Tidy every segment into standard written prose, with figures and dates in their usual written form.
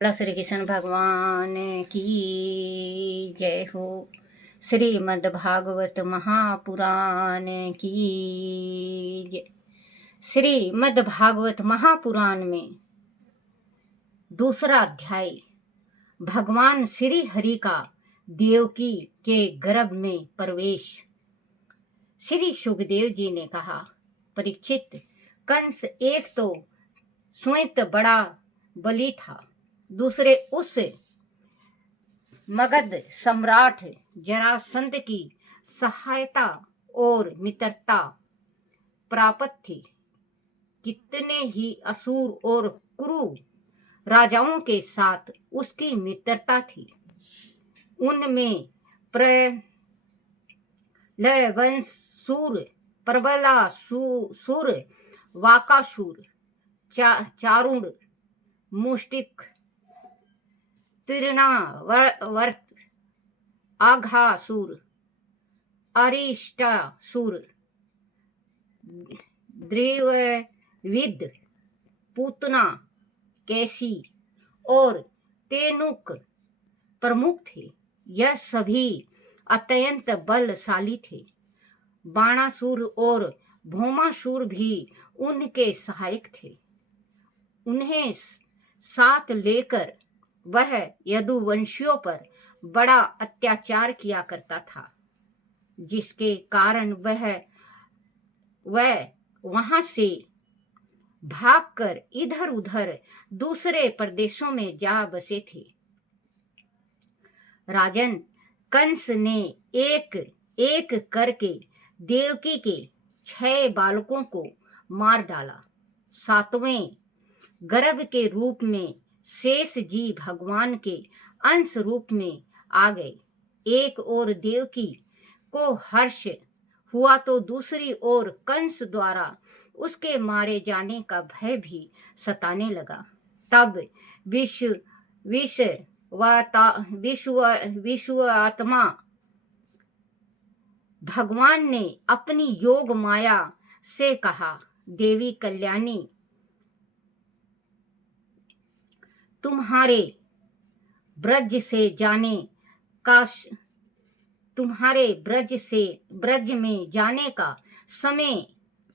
बोला श्री कृष्ण भगवान की जय हो। श्रीमद् भागवत महापुराण की जय। श्रीमद् भागवत महापुराण में दूसरा अध्याय भगवान श्री हरि का देवकी के गर्भ में प्रवेश। श्री सुखदेव जी ने कहा, परीक्षित, कंस एक तो स्वयं बड़ा बली था, दूसरे उस मगध सम्राट जरासंध की सहायता और मित्रता प्राप्त थी। कितने ही असुर और कुरु राजाओं के साथ उसकी मित्रता थी। उनमें प्रलयवंशूर, प्रबलासुर, वाकासुर, चारुण, मुष्टिक, तीर्णावर्त, आघासुर, अरिष्टासुर, द्रविड़, पूतना, कैसी और तेनुक प्रमुख थे। यह सभी अत्यंत बलशाली थे। बाणासुर और भौमासुर भी उनके सहायक थे। उन्हें साथ लेकर वह यदुवंशियों पर बड़ा अत्याचार किया करता था, जिसके कारण वह वहां से भागकर इधर उधर दूसरे प्रदेशों में जा बसे थे। राजन, कंस ने एक एक करके देवकी के 6 बालकों को मार डाला। 7वें गर्भ के रूप में शेष जी भगवान के अंश रूप में आ गए। एक ओर देवकी को हर्ष हुआ तो दूसरी ओर कंस द्वारा उसके मारे जाने का भय भी सताने लगा। तब विश्व आत्मा भगवान ने अपनी योग माया से कहा, देवी कल्याणी, तुम्हारे ब्रज में जाने का समय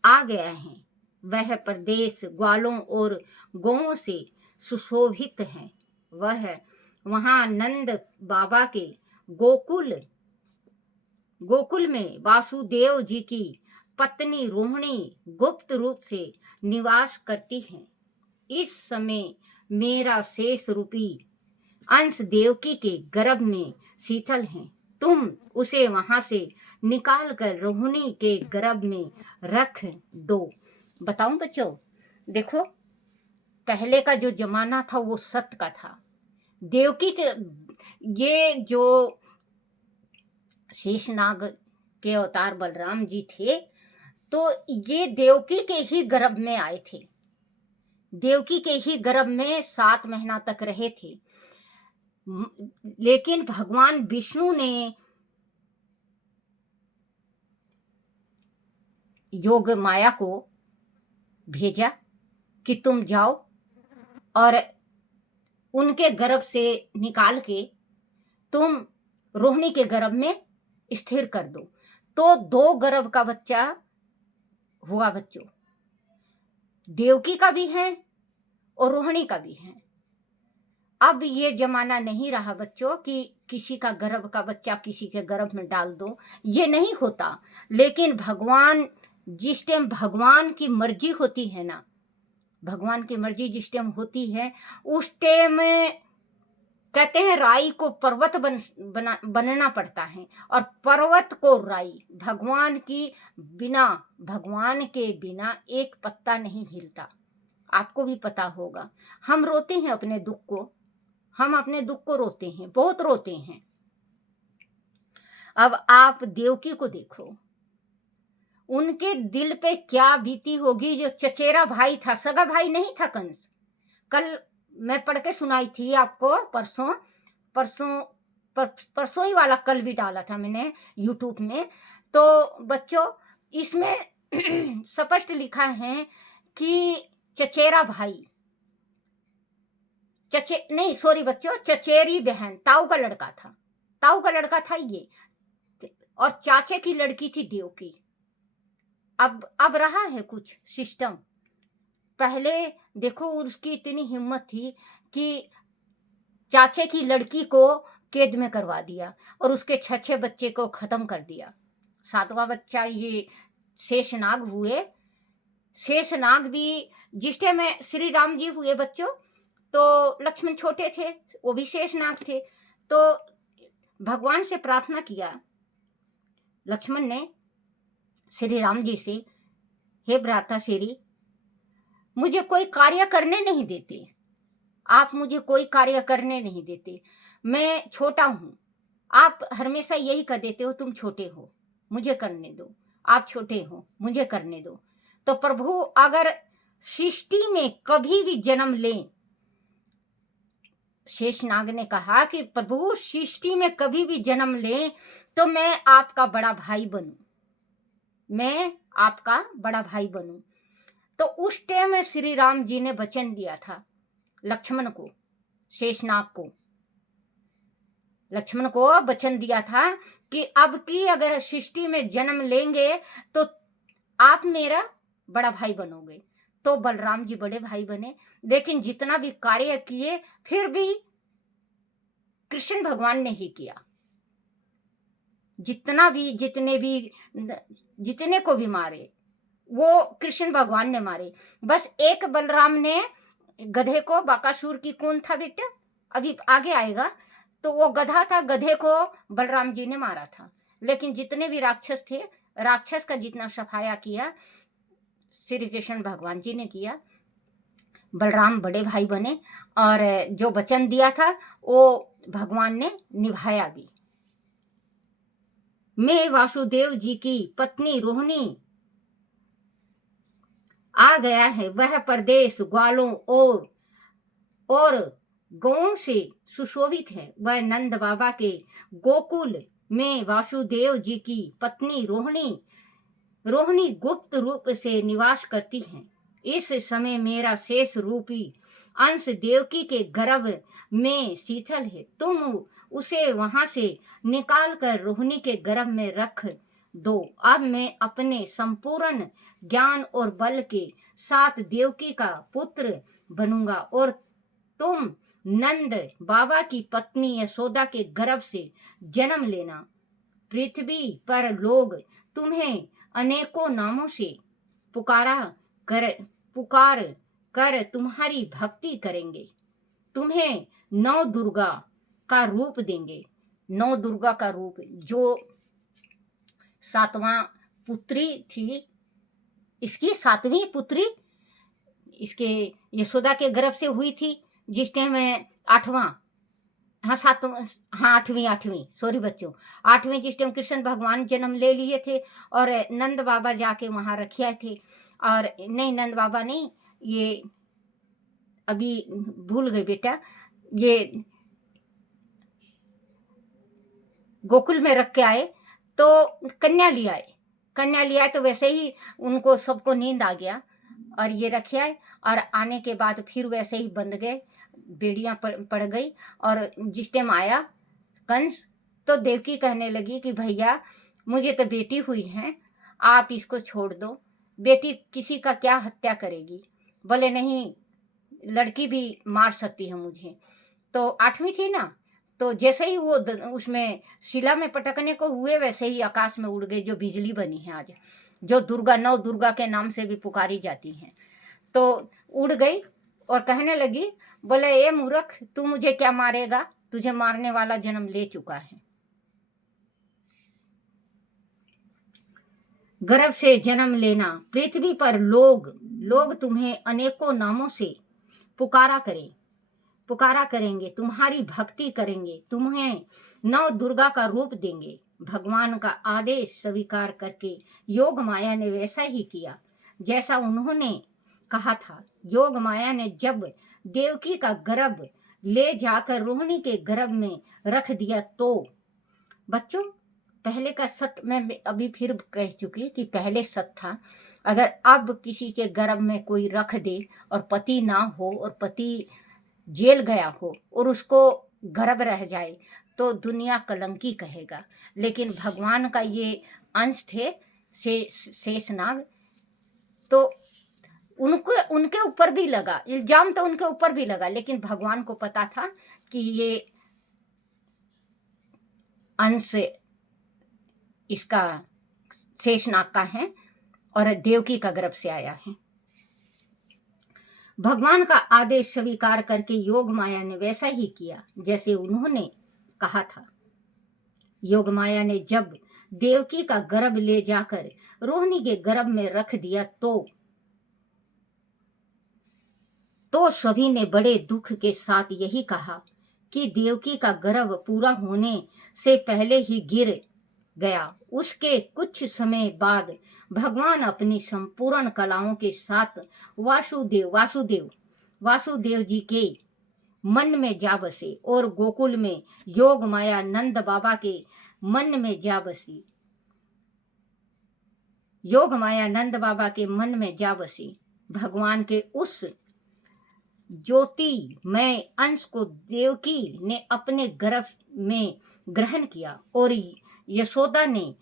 आ गया है। वह प्रदेश ग्वालों और गौओं से सुशोभित है। वहां नंद बाबा के गोकुल में वासुदेव जी की पत्नी रोहिणी गुप्त रूप से निवास करती है। इस समय मेरा शेष रूपी अंश देवकी के गर्भ में शीतल है। तुम उसे वहां से निकाल कर रोहिणी के गर्भ में रख दो। बताऊं बच्चों, देखो, पहले का जो जमाना था वो सत्य का था। देवकी के ये जो शेषनाग के अवतार बलराम जी थे, तो ये देवकी के ही गर्भ में आए थे। देवकी के ही गर्भ में 7 महीना तक रहे थे। लेकिन भगवान विष्णु ने योग माया को भेजा कि तुम जाओ और उनके गर्भ से निकाल के तुम रोहिणी के गर्भ में स्थिर कर दो। तो 2 गर्भ का बच्चा हुआ बच्चों, देवकी का भी है और रोहिणी का भी है। अब ये जमाना नहीं रहा बच्चों कि किसी का गर्भ का बच्चा किसी के गर्भ में डाल दो, ये नहीं होता। लेकिन भगवान जिस टाइम भगवान की मर्जी होती है ना, भगवान की मर्जी जिस टाइम होती है उस टाइम कहते हैं राई को पर्वत बनना पड़ता है, और पर्वत को राई। भगवान के बिना एक पत्ता नहीं हिलता। आपको भी पता होगा, हम रोते हैं अपने दुख को, हम अपने दुख को रोते हैं, बहुत रोते हैं। अब आप देवकी को देखो, उनके दिल पे क्या बीती होगी। जो चचेरा भाई था, सगा भाई नहीं था कंस। कल मैं पढ़ के सुनाई थी आपको, परसों ही वाला कल भी डाला था मैंने यूट्यूब में। तो बच्चों, इसमें स्पष्ट लिखा है कि चचेरा भाई चचे नहीं, सॉरी बच्चों, चचेरी बहन, ताऊ का लड़का था, ताऊ का लड़का था ये, और चाचे की लड़की थी देवकी। अब रहा है कुछ सिस्टम। पहले देखो उसकी इतनी हिम्मत थी कि चाचे की लड़की को कैद में करवा दिया और उसके 6 बच्चे को खत्म कर दिया। 7वां बच्चा ये शेषनाग हुए। शेषनाग भी जिस टाइम में श्री राम जी हुए बच्चों, तो लक्ष्मण छोटे थे, वो भी शेषनाग थे। तो भगवान से प्रार्थना किया लक्ष्मण ने श्री राम जी से, हे भ्राता श्री, मुझे कोई कार्य करने नहीं देते, आप मुझे कोई कार्य करने नहीं देते, मैं छोटा हूं, आप हमेशा यही कह देते हो तुम छोटे हो, मुझे करने दो, आप छोटे हो, मुझे करने दो। तो प्रभु अगर सृष्टि में कभी भी जन्म लें, शेषनाग ने कहा कि प्रभु सृष्टि में कभी भी जन्म लें तो मैं आपका बड़ा भाई बनूं, मैं आपका बड़ा भाई बनूं। तो उस टाइम में श्री राम जी ने वचन दिया था लक्ष्मण को, शेषनाग को, लक्ष्मण को वचन दिया था कि अब की अगर सृष्टि में जन्म लेंगे तो आप मेरा बड़ा भाई बनोगे। तो बलराम जी बड़े भाई बने, लेकिन जितना भी कार्य किए फिर भी कृष्ण भगवान ने ही किया। जितने को भी मारे वो कृष्ण भगवान ने मारे। बस एक बलराम ने गधे को, बाकासुर की कौन था बेटा, अभी आगे आएगा, तो वो गधा था, गधे को बलराम जी ने मारा था। लेकिन जितने भी राक्षस थे, राक्षस का जितना सफाया किया श्री कृष्ण भगवान जी ने किया। बलराम बड़े भाई बने और जो वचन दिया था वो भगवान ने निभाया भी। मैं वासुदेव जी की पत्नी रोहिणी आ गया है, वह प्रदेश ग्वालों और गौओं से सुशोभित है। वह नंद बाबा के गोकुल में वासुदेव जी की पत्नी रोहिणी गुप्त रूप से निवास करती है। इस समय मेरा शेष रूपी अंश देवकी के गर्भ में शीतल है, तुम उसे वहां से निकाल कर रोहिणी के गर्भ में रख दो। अब मैं अपने संपूर्ण ज्ञान और बल के साथ देवकी का पुत्र बनूंगा और तुम नंद बाबा की पत्नी यशोदा के गर्भ से जन्म लेना। पृथ्वी पर लोग तुम्हें अनेकों नामों से पुकार कर तुम्हारी भक्ति करेंगे, तुम्हें 9 दुर्गा का रूप देंगे। 9 दुर्गा का रूप जो 7वां पुत्री थी, इसकी 7वीं पुत्री इसके यशोदा के गर्भ से हुई थी, जिस टाइम 8वां, हाँ 7वां, हाँ 8वीं, सॉरी बच्चों, 8वीं जिस टाइम कृष्ण भगवान जन्म ले लिए थे और नंद बाबा जाके वहां रखे थे। और नहीं, नंद बाबा नहीं, ये अभी भूल गए बेटा, ये गोकुल में रख के आए तो कन्या ले आए तो वैसे ही उनको सबको नींद आ गया और ये रखे आए, और आने के बाद फिर वैसे ही बंद गए, बेड़ियां पड़ गई। और जिस टाइम आया कंस, तो देवकी कहने लगी कि भैया मुझे तो बेटी हुई है, आप इसको छोड़ दो, बेटी किसी का क्या हत्या करेगी। बोले नहीं, लड़की भी मार सकती है मुझे। तो 8वीं थी ना, तो जैसे ही वो उसमें शिला में पटकने को हुए वैसे ही आकाश में उड़ गई, जो बिजली बनी है आज, जो दुर्गा 9 दुर्गा के नाम से भी पुकारी जाती हैं। तो उड़ गई और कहने लगी, बोले ए मूर्ख, तू मुझे क्या मारेगा, तुझे मारने वाला जन्म ले चुका है। गर्भ से जन्म लेना, पृथ्वी पर लोग तुम्हें अनेकों नामों से पुकारा करेंगे, तुम्हारी भक्ति करेंगे, तुम्हें 9 दुर्गा का रूप देंगे। भगवान का आदेश स्वीकार करके योग माया ने वैसा ही किया जैसा उन्होंने कहा था। योग माया ने जब देवकी का गर्भ ले जाकर रोहिणी के गर्भ में रख दिया, तो बच्चों पहले का सत्य मैं अभी फिर कह चुकी कि पहले सत्य था। अगर अब किसी के गर्भ में कोई रख दे और पति ना हो और पति जेल गया हो और उसको गर्भ रह जाए तो दुनिया कलंकी कहेगा। लेकिन भगवान का ये अंश थे शेषनाग, तो उनको उनके ऊपर भी लगा इल्जाम, तो उनके ऊपर भी लगा, लेकिन भगवान को पता था कि ये अंश इसका शेषनाग का है और देवकी का गर्भ से आया है। भगवान का आदेश स्वीकार करके योग माया ने वैसा ही किया जैसे उन्होंने कहा था। योग माया ने जब देवकी का गर्भ ले जाकर रोहिणी के गर्भ में रख दिया तो सभी ने बड़े दुख के साथ यही कहा कि देवकी का गर्भ पूरा होने से पहले ही गिर गया। उसके कुछ समय बाद भगवान अपनी संपूर्ण कलाओं के साथ वासुदेव जी के मन में जा बसे और गोकुल में योग माया नंद बाबा के मन में जा बसी। योग माया नंद बाबा के मन में जा बसी। भगवान के उस ज्योतिमय अंश को देवकी ने अपने गर्भ में ग्रहण किया और यशोदा ने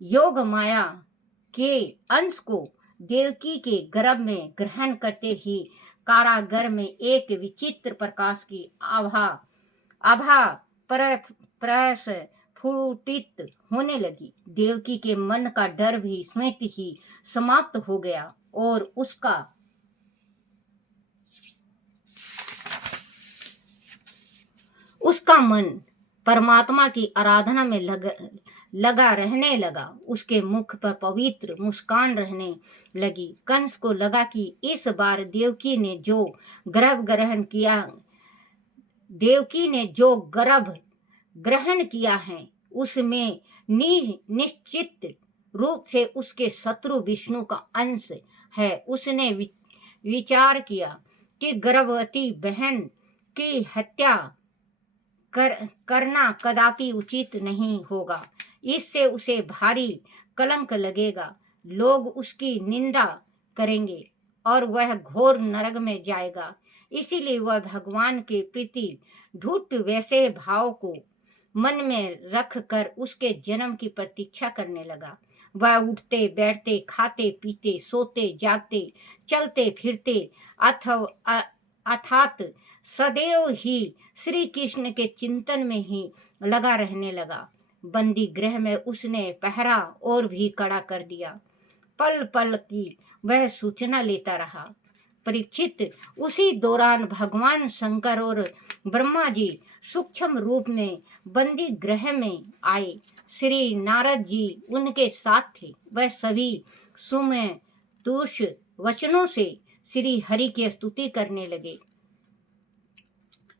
योग माया के अंश को देवकी के गर्भ में ग्रहण करते ही कारागार में एक विचित्र प्रकाश की आभा प्रस्फुटित होने लगी। देवकी के मन का डर भी स्वयं ही समाप्त हो गया और उसका मन परमात्मा की आराधना में लगा रहने लगा। उसके मुख पर पवित्र मुस्कान रहने लगी। कंस को लगा कि इस बार देवकी ने जो गर्भ ग्रहण किया है उसमें निश्चित रूप से उसके शत्रु विष्णु का अंश है। उसने विचार किया कि गर्भवती बहन की हत्या करना कदापि उचित नहीं होगा। इससे उसे भारी कलंक लगेगा, लोग उसकी निंदा करेंगे और वह घोर नरक में जाएगा। इसीलिए वह भगवान के प्रति ढूढ़ वैसे भाव को मन में रख कर उसके जन्म की प्रतीक्षा करने लगा। वह उठते बैठते, खाते पीते, सोते जागते, चलते फिरते अर्थात सदैव ही श्री कृष्ण के चिंतन में ही लगा रहने लगा। बंदी गृह में उसने पहरा और भी कड़ा कर दिया। पल पल की वह सूचना लेता रहा। परीक्षित, उसी दौरान भगवान शंकर और ब्रह्मा जी सूक्ष्म रूप में बंदी गृह में आए। श्री नारद जी उनके साथ थे। वह सभी सुमय तुष वचनों से श्री हरि की स्तुति करने लगे।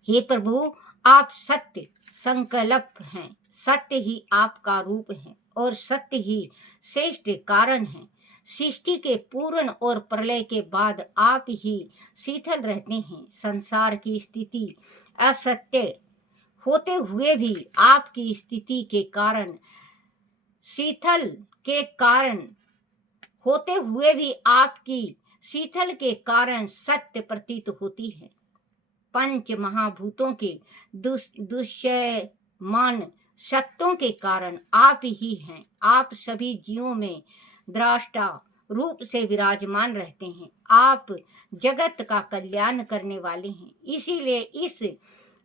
हे प्रभु, आप सत्य संकल्प हैं, सत्य ही आपका रूप है और सत्य ही श्रेष्ठ कारण है। सृष्टि के पूर्ण और प्रलय के बाद आप ही शीतल रहते हैं। संसार की स्थिति असत्य होते हुए भी आपकी स्थिति के कारण शीतल के कारण सत्य प्रतीत होती है। पंच महाभूतों के दुष्यमान सत्यों के कारण आप ही हैं। आप सभी जीवों में दृष्टा रूप से विराजमान रहते हैं। आप जगत का कल्याण करने वाले हैं। इसीलिए इस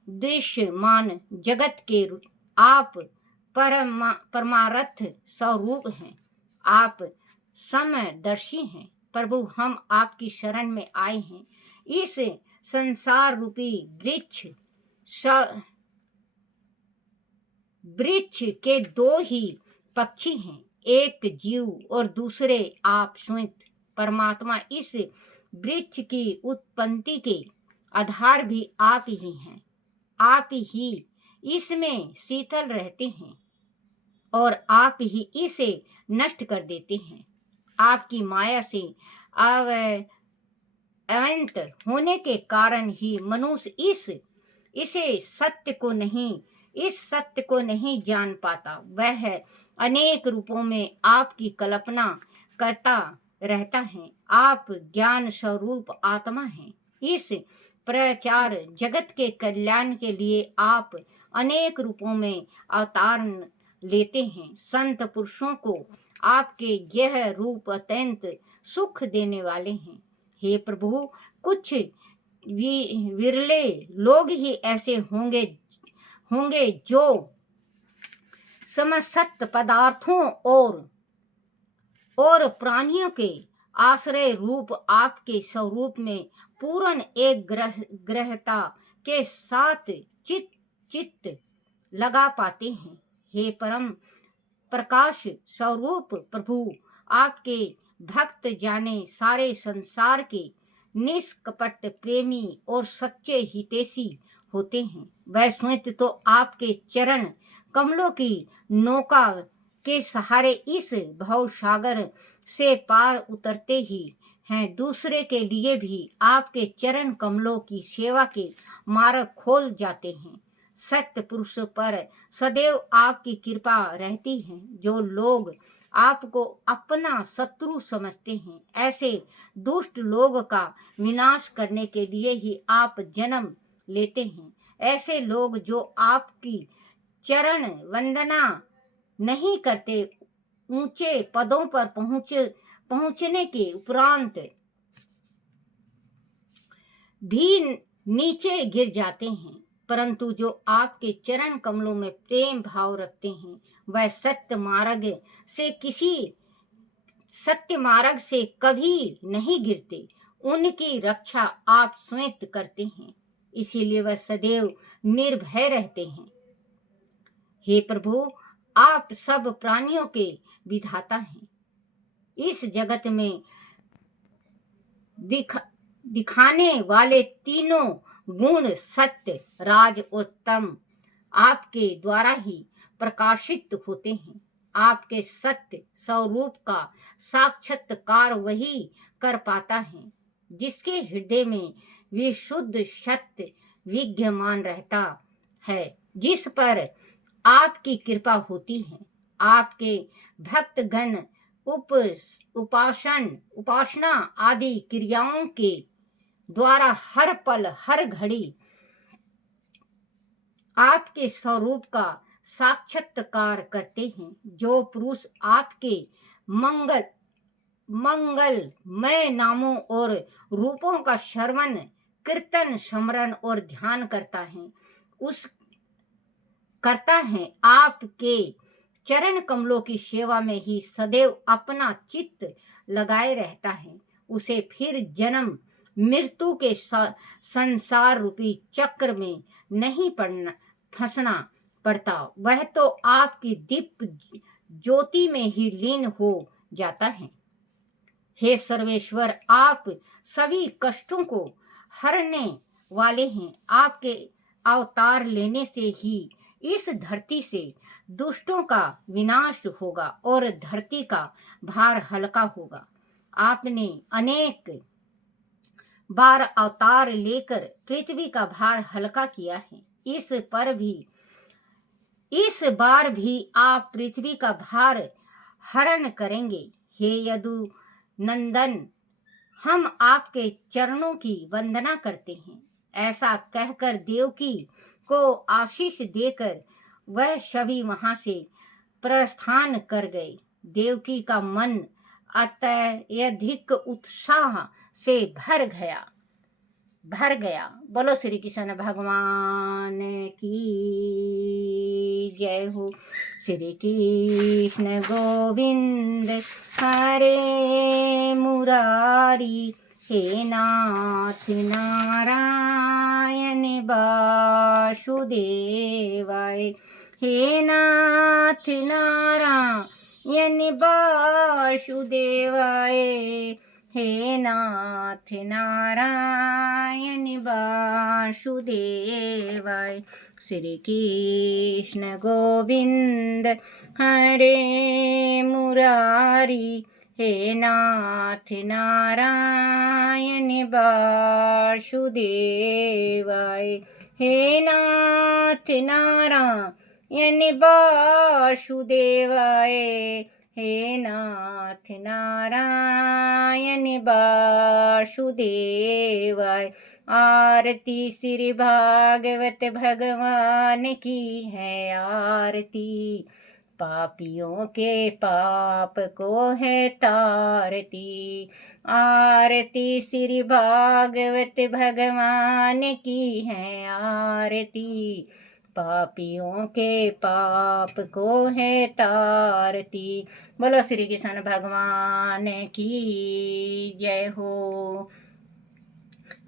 दृश्यमान जगत के आप परमार्थ स्वरूप हैं। आप समदर्शी हैं। प्रभु, हम आपकी शरण में आए हैं। इस संसार रूपी वृक्ष के दो ही पक्षी हैं, एक जीव और दूसरे आप स्वयं परमात्मा। इस वृक्ष की उत्पत्ति के आधार भी आप ही हैं। आप ही इसमें शीतल रहते हैं और आप ही इसे नष्ट कर देते हैं। आपकी माया से अनंत होने के कारण ही मनुष्य इस सत्य को नहीं जान पाता। वह अनेक रूपों में आपकी कल्पना करता रहता है। आप ज्ञान स्वरूप आत्मा हैं। इस प्रचार जगत के कल्याण के लिए आप अनेक रूपों में अवतार लेते हैं। संत पुरुषों को आपके यह रूप अत्यंत सुख देने वाले हैं। हे प्रभु, कुछ विरले लोग ही ऐसे होंगे जो समस्त पदार्थों और प्राणियों के आश्रय रूप आपके स्वरूप में पूर्ण एक ग्रहता के साथ चित्त लगा पाते हैं। हे परम प्रकाश स्वरूप प्रभु, आपके भक्त जाने सारे संसार के निष्कपट प्रेमी और सच्चे हितैषी होते हैं। वह स्वयं तो आपके चरण कमलों की नौका के सहारे इस भव सागर से पार उतरते ही हैं, दूसरे के लिए भी आपके चरण कमलों की सेवा के मार्ग खोल जाते हैं। सत्य पुरुष पर सदैव आपकी कृपा रहती है। जो लोग आपको अपना शत्रु समझते हैं, ऐसे दुष्ट लोग का विनाश करने के लिए ही आप जन्म लेते हैं। ऐसे लोग जो आपकी चरण वंदना नहीं करते, ऊंचे पदों पर पहुंचने के उपरांत भी नीचे गिर जाते हैं, परंतु जो आपके चरण कमलों में प्रेम भाव रखते हैं, वह सत्य मार्ग से कभी नहीं गिरते। उनकी रक्षा आप स्वयं करते हैं, इसीलिए वह सदैव निर्भय रहते हैं। हे प्रभु, आप सब प्राणियों के विधाता हैं। इस जगत में दिखाने वाले तीनों गुण सत्य, राज और तम आपके द्वारा ही प्रकाशित होते हैं। आपके सत्य स्वरूप का साक्षात्कार वही कर पाता है जिसके हृदय में विशुद्ध सत्य विद्यमान रहता है, जिस पर आपकी कृपा होती है। आपके भक्तगण उपासना आदि क्रियाओं के द्वारा हर पल हर घड़ी आपके स्वरूप का साक्षात्कार करते हैं। जो पुरुष आपके मंगलमय नामों और रूपों का श्रवण कीर्तन स्मरण और ध्यान करता है, आपके चरण कमलों की सेवा में ही सदैव अपना चित्त लगाए रहता है, उसे फिर जन्म मृत्यु के संसार रूपी चक्र में नहीं फंसना पड़ता। वह तो आपकी दीप्त ज्योति में ही लीन हो जाता है। हे सर्वेश्वर, आप सभी कष्टों को हरने वाले हैं। आपके अवतार लेने से ही इस धरती से दुष्टों का विनाश होगा और धरती का भार हल्का होगा। आपने अनेक बार अवतार लेकर पृथ्वी का भार हल्का किया है। इस बार भी आप पृथ्वी का भार हरण करेंगे। हे यदु नंदन, हम आपके चरणों की वंदना करते हैं। ऐसा कहकर देवकी को आशीष देकर वह सभी वहां से प्रस्थान कर गए। देवकी का मन अत्यधिक उत्साह से भर गया। बोलो श्री कृष्ण भगवान की जय हो। श्री कृष्ण गोविंद हरे मुरारी, हे नाथ नारायण वासुदेवाय, हे नाथ नारायण वासुदेवाय, हे नाथ नारायण वासुदेवाय। श्री कृष्ण गोविंद हरे मुरारी, हे नाथ नारायण वासुदेवाय, हे नाथ नारायण वासुदेवाय, हे नाथ नारायण वासुदेवाय। आरती श्री भागवत भगवान की है आरती। पापियों के पाप को है तारती। आरती श्री भागवत भगवान की है आरती। पापियों के पाप को है तारती। बोलो श्री कृष्ण भगवान की जय हो।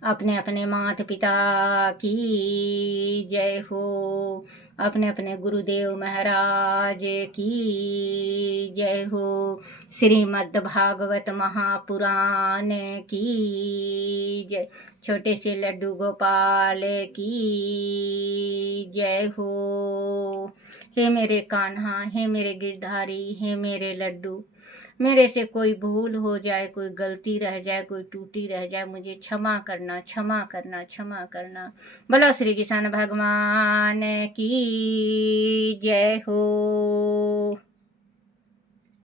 अपने अपने माता पिता की जय हो। अपने अपने गुरुदेव महाराज की जय हो। श्रीमद् भागवत महापुराण की जय। छोटे से लड्डू गोपाल की जय हो। हे मेरे कान्हा, हे मेरे गिरधारी, हे मेरे लड्डू, मेरे से कोई भूल हो जाए, कोई गलती रह जाए, कोई टूटी रह जाए, मुझे क्षमा करना, क्षमा करना, क्षमा करना। बोलो श्री कृष्ण भगवान की जय हो।